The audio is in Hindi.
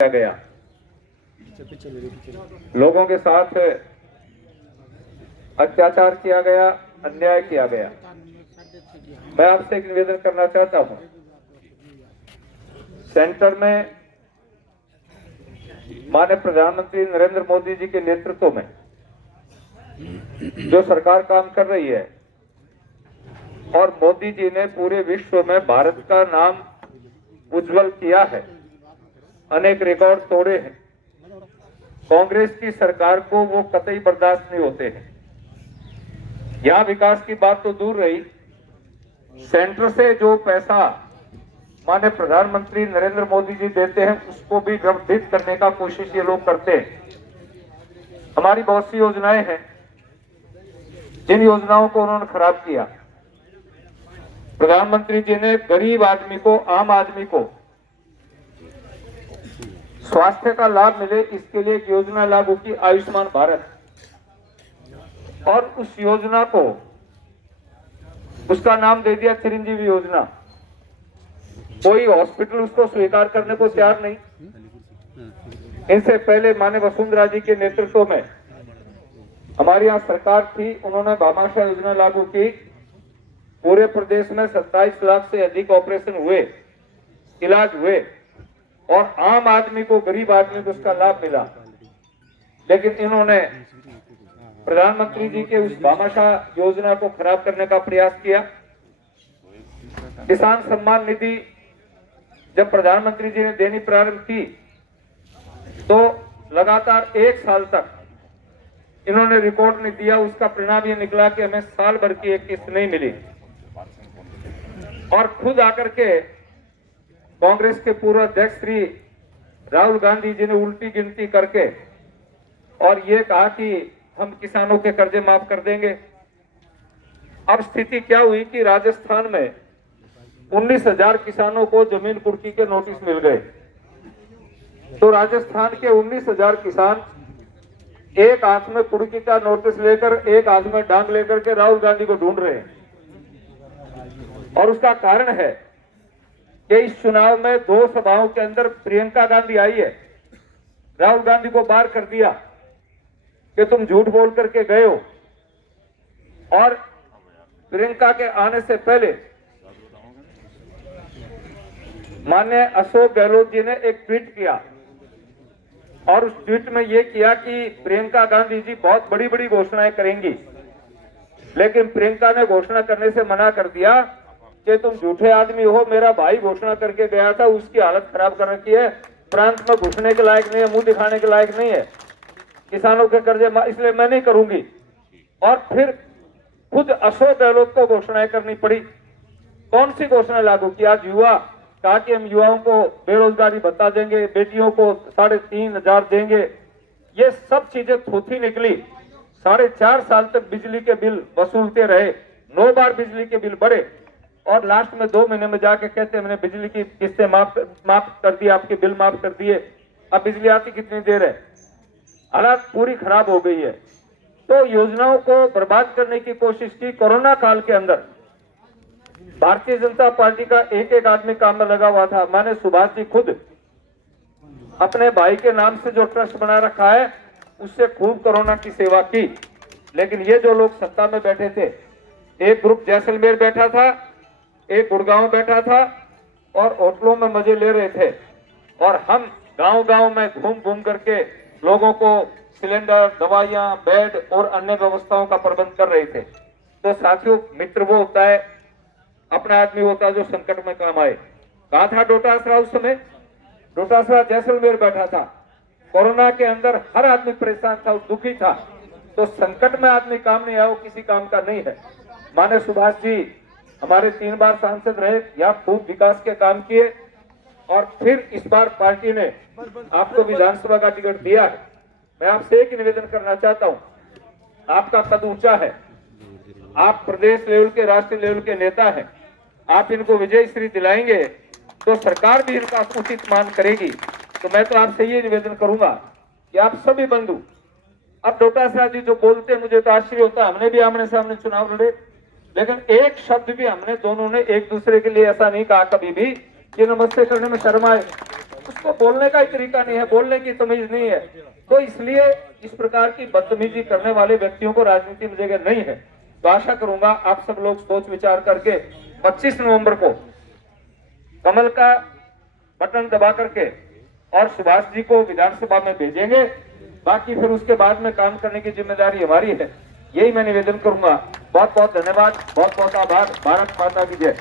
किया गया, लोगों के साथ अत्याचार किया गया, अन्याय किया गया। मैं आपसे एक निवेदन करना चाहता हूं, सेंटर में माननीय प्रधानमंत्री नरेंद्र मोदी जी के नेतृत्व में जो सरकार काम कर रही है और मोदी जी ने पूरे विश्व में भारत का नाम उज्जवल किया है, अनेक रिकॉर्ड तोड़े हैं। कांग्रेस की सरकार को वो कतई बर्दाश्त नहीं होते हैं। यहां विकास की बात तो दूर रही, सेंटर से जो पैसा माननीय प्रधानमंत्री नरेंद्र मोदी जी देते हैं उसको भी गठबंधन करने का कोशिश ये लोग करते हैं। हमारी बहुत सी योजनाएं हैं, जिन योजनाओं को उन्होंने खराब किया। प्रधानमंत्री जी ने गरीब आदमी को, आम आदमी को स्वास्थ्य का लाभ मिले, इसके लिए एक योजना लागू की, आयुष्मान भारत। और उस योजना को, उसका नाम दे दिया चिरंजीवी योजना। कोई हॉस्पिटल उसको स्वीकार करने को तैयार नहीं। इनसे पहले माननीय वसुंधरा जी के नेतृत्व में हमारी यहाँ सरकार थी, उन्होंने भामाशाह योजना लागू की। पूरे प्रदेश में 27 लाख से अधिक ऑपरेशन हुए, इलाज हुए और आम आदमी को, गरीब आदमी को उसका लाभ मिला। लेकिन इन्होंने प्रधानमंत्री जी के उस भामाशाह योजना को खराब करने का प्रयास किया। किसान सम्मान निधि जब प्रधानमंत्री जी ने देनी प्रारंभ की तो लगातार 1 साल तक इन्होंने रिकॉर्ड नहीं दिया। उसका परिणाम ये निकला कि हमें साल भर की एक किस्त नहीं मिली। और खुद आकर के कांग्रेस के पूर्व अध्यक्ष श्री राहुल गांधी जी ने उल्टी गिनती करके और ये कहा कि हम किसानों के कर्जे माफ कर देंगे। अब स्थिति क्या हुई कि राजस्थान में 19,000 किसानों को जमीन कुर्की के नोटिस मिल गए। तो राजस्थान के 19,000 किसान एक हाथ में कुर्की का नोटिस लेकर, एक हाथ में डांग लेकर के राहुल गांधी को ढूंढ रहे हैं। और उसका कारण है कि इस चुनाव में 2 सभाओं के अंदर प्रियंका गांधी आई है, राहुल गांधी को बाहर कर दिया कि तुम झूठ बोल करके गए हो। और प्रियंका के आने से पहले माननीय अशोक गहलोत जी ने एक ट्वीट किया और उस ट्वीट में यह किया कि प्रियंका गांधी जी बहुत बड़ी बड़ी घोषणाएं करेंगी। लेकिन प्रियंका ने घोषणा करने से मना कर दिया कि तुम झूठे आदमी हो, मेरा भाई घोषणा करके गया था, उसकी हालत खराब कर रखी है, प्रांत में घुसने के लायक नहीं है, मुंह दिखाने के लायक नहीं है, किसानों के कर्जे इसलिए मैं नहीं करूंगी। और फिर खुद अशोक गहलोत को घोषणाएं करनी पड़ी। कौन सी घोषणा लागू की? आज युवा कहा कि हम युवाओं को बेरोजगारी भत्ता देंगे, बेटियों को 3,500 देंगे। ये सब चीजें थोथी निकली। 4.5 साल तक बिजली के बिल वसूलते रहे, 9 बार बिजली के बिल बढ़े और लास्ट में 2 महीने में जाके कहते मैंने बिजली की किस्तें माफ कर दी, आपके बिल माफ कर दिए। अब बिजली आती कितनी देर है? हालात पूरी खराब हो गई है। तो योजनाओं को बर्बाद करने की कोशिश की। कोरोना काल के अंदर भारतीय जनता पार्टी का एक एक आदमी काम में लगा हुआ था। माने सुभाष जी खुद अपने भाई के नाम से जो ट्रस्ट बना रखा है उससे खूब कोरोना की सेवा की। लेकिन ये जो लोग सत्ता में बैठे थे, एक ग्रुप जैसलमेर बैठा था, एक गुड़गांव बैठा था और होटलों में मजे ले रहे थे। और हम गांव-गांव में घूम घूम करके लोगों को सिलेंडर, दवाइयां, बेड और अन्य व्यवस्थाओं का प्रबंध कर रहे थे। तो साथियों, मित्र वो होता है, अपना आदमी होता है जो संकट में काम आए। कहा था डोटासरा उस समय? डोटासरा जैसलमेर बैठा था। कोरोना के अंदर हर आदमी परेशान था, दुखी था। तो संकट में आदमी काम नहीं आया, वो किसी काम का नहीं है। माने सुभाष जी हमारे 3 बार सांसद रहे, या खूब विकास के काम किए और फिर इस बार पार्टी ने आपको विधानसभा का टिकट दिया है। मैं आपसे एक निवेदन करना चाहता हूं, आपका कद ऊंचा है, आप प्रदेश लेवल के, राष्ट्रीय लेवल के नेता हैं, आप इनको विजय श्री दिलाएंगे तो सरकार भी इनका उचित मान करेगी। तो मैं तो आपसे ये निवेदन करूंगा कि आप सभी बंधु, अब डोटासरा जी जो बोलते हैं मुझे तो आश्चर्य होता है, हमने भी आमने सामने चुनाव लड़े, लेकिन एक शब्द भी हमने दोनों ने एक दूसरे के लिए ऐसा नहीं कहा कभी भी कि नमस्ते करने में शर्म आए। उसको बोलने का ही तरीका नहीं है, बोलने की तमीज नहीं है। तो इसलिए इस प्रकार की बदतमीजी करने वाले व्यक्तियों को राजनीति में जगह नहीं है। तो आशा करूंगा आप सब लोग सोच विचार करके 25 नवंबर को कमल का बटन दबा करके और सुभाष जी को विधानसभा में भेजेंगे। बाकी फिर उसके बाद में काम करने की जिम्मेदारी हमारी है, यही मैं निवेदन करूंगा। बहुत बहुत धन्यवाद, बहुत बहुत आभार। भारत माता की जय।